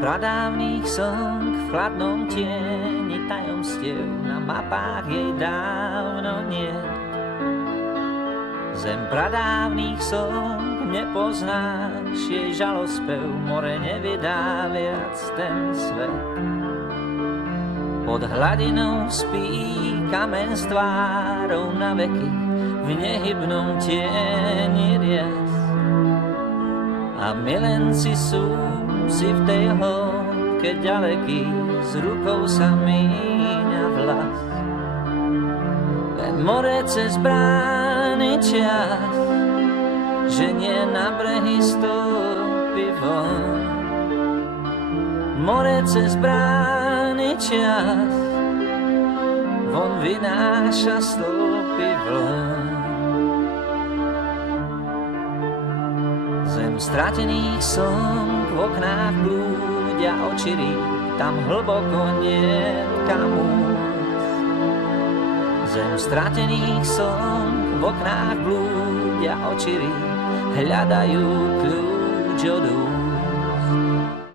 pradávnych song v chladnom tieni tajomstiev, na mapách jej dávno nie. Zem pradávnych song nepoznáš, jej žalospev more nevydá viac ten svet. Pod hladinou spí kamen s tvárou na veky v nehybnom tieni rias. A milenci sú si v tej hĺbke ďaleký, s rukou sa míňa vlas. Len more cez brány čas, že nie na brehy stúpi von. More cez brány čas, von vynáša stĺpy vln. Zem stratených song v oknách blúdia očirí, tam hlboko nie kam újsť. Zem stratených song v oknách blúdia očirí, hľadajú kľúč od úst.